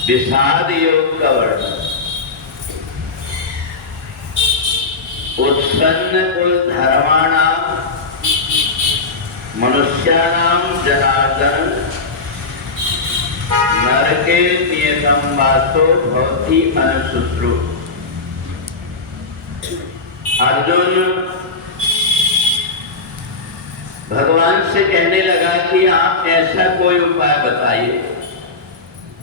विषाद योग का वर्णन। उत्सन्न कुल धर्माणाम मनुष्याणाम जनार्दन नरके नियतम वासो भवति अनुशुश्रु। अर्जुन भगवान से कहने लगा कि आप ऐसा कोई उपाय बताइए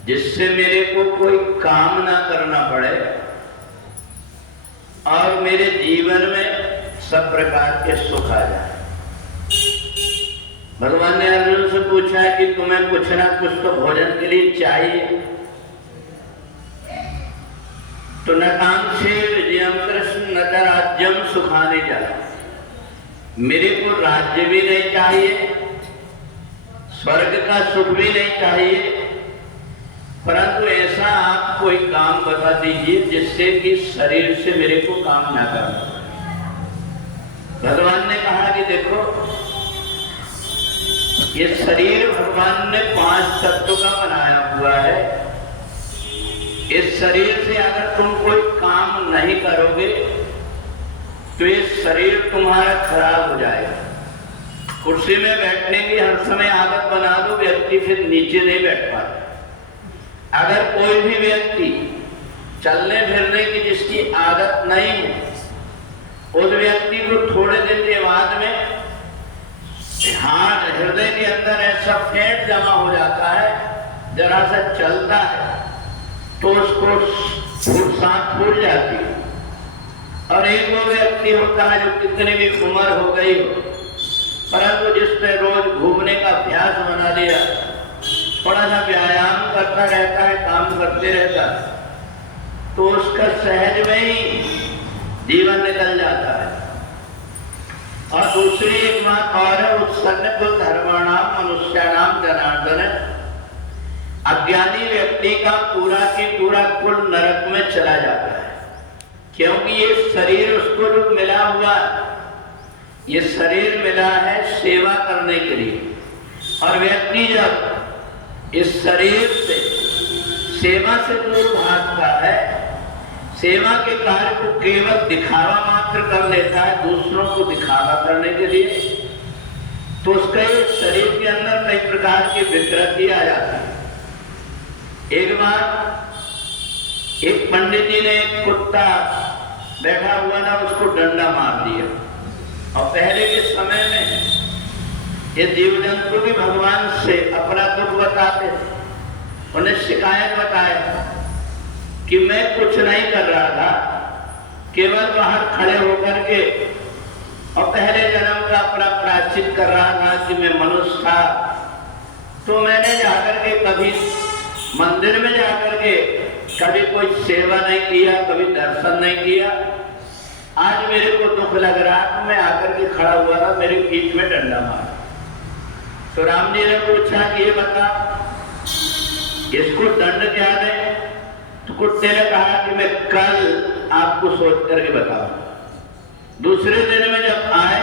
जिससे मेरे को कोई काम ना करना पड़े और मेरे जीवन में सब प्रकार के सुख आ जाए। भगवान ने अर्जुन से पूछा है कि तुम्हें कुछ ना कुछ तो भोजन के लिए चाहिए। तो न कांक्षे विजयम कृष्ण न च राज्यम सुखाने जा। मेरे को राज्य भी नहीं चाहिए, स्वर्ग का सुख भी नहीं चाहिए, परंतु ऐसा आप कोई काम बता दीजिए जिससे कि शरीर से मेरे को काम ना करना। भगवान ने कहा कि देखो, ये शरीर भगवान ने 5 तत्वों का बनाया हुआ है। इस शरीर से अगर तुम कोई काम नहीं करोगे तो ये शरीर तुम्हारा खराब हो जाएगा। कुर्सी में बैठने की हर समय आदत बना दो, व्यक्ति फिर नीचे नहीं बैठ पाता। अगर कोई भी व्यक्ति चलने फिरने की जिसकी आदत नहीं है, उस व्यक्ति को थोड़े दिन के बाद में हार्ट हृदय के अंदर ऐसा फैट जमा हो जाता है, जरा सा चलता है तो उसको सांस फूल जाती है। और एक वो व्यक्ति होता है जो कितनी भी उम्र हो गई हो, परंतु जिसने रोज घूमने का अभ्यास बना लिया, थोड़ा सा व्यायाम करता रहता है, काम करते रहता है, तो उसका सहज में ही जीवन निकल जाता है। और दूसरी एक बात और है, उत्सन्न कुल धर्माणाम मनुष्याणाम जनार्दन। अज्ञानी व्यक्ति का पूरा की पूरा कुल नरक में चला जाता है, क्योंकि ये शरीर उसको जो मिला हुआ है, ये शरीर मिला है सेवा करने के लिए। और व्यक्ति जब इस शरीर से सेवा से दूर भागता है, सेवा के कार्य को केवल दिखावा मात्र कर लेता है दूसरों को दिखावा करने के लिए, तो उसके शरीर के अंदर कई प्रकार की विकृति आ जाती है। एक बार एक पंडित जी ने एक कुत्ता बैठा हुआ ना, उसको डंडा मार दिया। और पहले के समय में ये जीव जंतु भी भगवान से अपना दुख बताते थे, उन्हें शिकायत बताया कि मैं कुछ नहीं कर रहा था, केवल बाहर खड़े होकर के और पहले जन्म का अपना प्रायश्चित कर रहा था कि मैं मनुष्य था। तो मैंने जाकर के कभी मंदिर में जाकर के कभी कोई सेवा नहीं किया, कभी दर्शन नहीं किया। आज मेरे को दुख लग रहा, तो मैं आकर के खड़ा हुआ था, मेरे पीठ में डंडा मारा। तो राम जी ने पूछा कि ये बता, इसको दंड क्या दे? तो कुत्ते ने कहा कि मैं कल आपको सोच करके बताऊं। दूसरे दिन में जब आए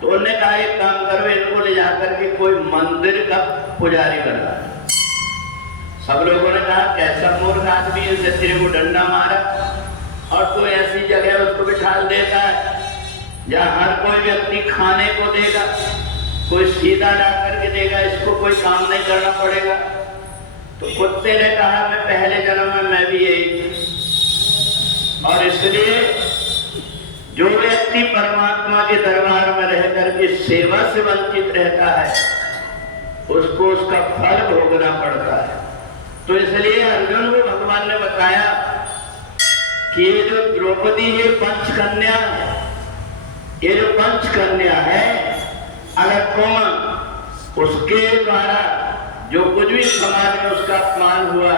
तो उन्होंने कहा एक काम करो, इनको ले जाकर के कोई मंदिर का पुजारी बना। सब लोगों ने कहा कैसा मूर्ख आदमी है, तेरे को डंडा मारा और तो ऐसी जगह उसको बिठा देता है जहाँ हर कोई व्यक्ति खाने को देगा, कोई सीधा ला करके देगा, इसको कोई काम नहीं करना पड़ेगा। तो कुत्ते ने कहा मैं पहले जन्म में मैं भी यही थी। और इसलिए जो व्यक्ति परमात्मा के दरबार में रह करके सेवा से वंचित रहता है, उसको उसका फल भोगना पड़ता है। तो इसलिए अर्जुन को भगवान ने बताया कि ये जो द्रौपदी है पंचकन्या है, ये जो पंचकन्या है, अगर तुम उसके द्वारा जो कुछ भी समाज में उसका अपमान हुआ,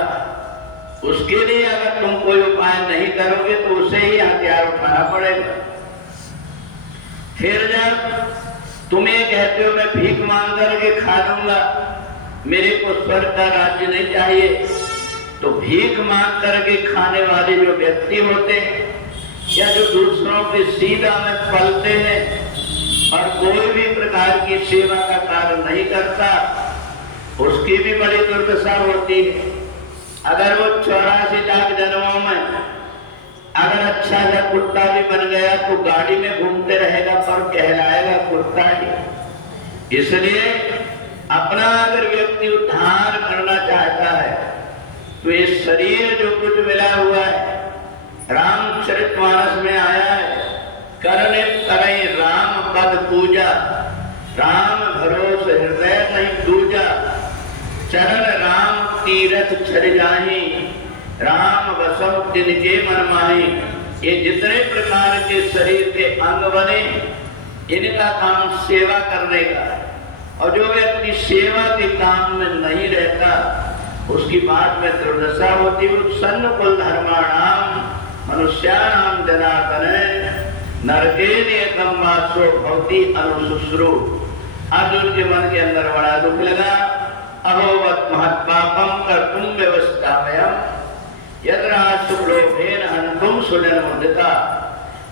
उसके लिए अगर तुम कोई उपाय नहीं करोगे तो उसे ही हथियार उठाना पड़ेगा। फिर जब तुम ये कहते हो मैं भीख मांग करके खा लूंगा, मेरे को स्वर्ग का राज्य नहीं चाहिए, तो भीख मांग करके खाने वाले जो व्यक्ति होते हैं या जो दूसरों के सीधा में पलते हैं और कोई भी प्रकार की सेवा का कार्य नहीं करता, उसकी भी बड़ी दुर्दशा होती है। अगर वो 84 लाख जन्मों में अगर अच्छा सा कुत्ता भी बन गया तो गाड़ी में घूमते रहेगा पर कहलाएगा कुत्ता ही। इसलिए अपना अगर व्यक्ति उद्धार करना चाहता है तो ये शरीर जो कुछ मिला हुआ है, रामचरितमानस में आया है, करने करे राम पद पूजा, राम भरोसे हृदय नहीं दूजा, चरण राम तीरथ छर जाही, राम वसम तिनके मन माही। ये जितने प्रकार के शरीर के अंग बने इनका काम सेवा करने का, और जो व्यक्ति सेवा के काम में नहीं रहता उसकी बात में दुर्दशा होती। उत्सन्न कुल धर्माणाम मनुष्याणाम जनार्दन नरके नियतम वासो भवति अनुशुश्रू। अर्जुन के मन के अंदर बड़ा दुख लगा। अहोवत महत्पापम कर्तुम व्यवस्थामयम् यद्राशुक्लोभेन हन्तुम सुजन्मुदिता।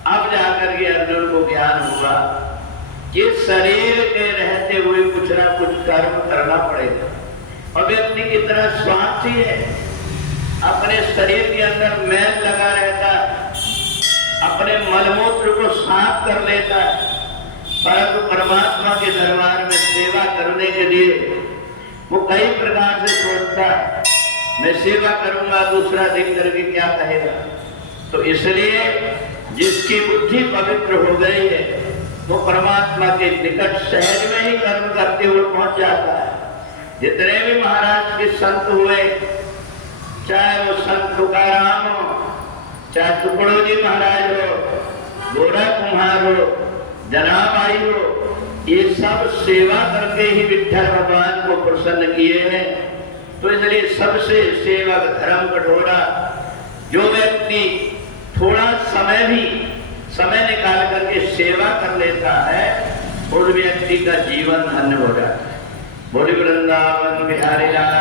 अब जाकर के अर्जुन को ज्ञान हुआ कि शरीर के रहते हुए कुछ ना कुछ कर्म करना पड़ेगा। और व्यक्ति कितना स्वार्थी है, अपने शरीर के अंदर मैल लगा रहता है, अपने मलमूत्र को साफ कर लेता है, परंतु परमात्मा के दरबार में सेवा करने के लिए वो कई प्रकार से सोचता है, मैं सेवा करूंगा दूसरा देख करके क्या कहेगा। तो इसलिए जिसकी बुद्धि पवित्र हो गई है वो परमात्मा के निकट सहज में ही कर्म करते हुए पहुंच जाता है। जितने भी महाराज के संत हुए, चाहे वो संत तुकाराम हो, चाहे टुकड़ोजी महाराज हो, गोरा कुम्हार हो, जनाबाई हो, ये सब सेवा करके ही विठ्ठल भगवान को प्रसन्न किए हैं। तो इसलिए सबसे सेवक धर्म कठोरा। जो व्यक्ति थोड़ा समय निकाल करके सेवा कर लेता है उस व्यक्ति का जीवन धन्य हो जाता है। बोली वृंदावन बिहारी लाल